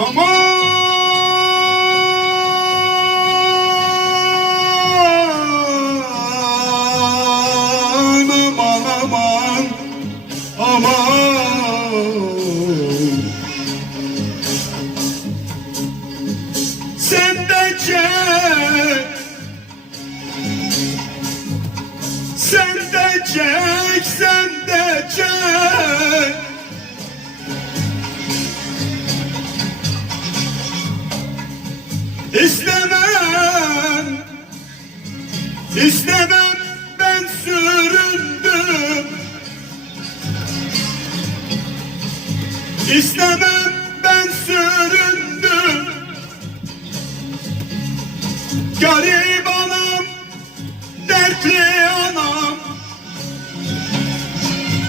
Aman aman aman aman Sen de çek. Sen de İstemem. İstemem ben süründüm. İstemem ben süründüm. Garip anam Dertli anam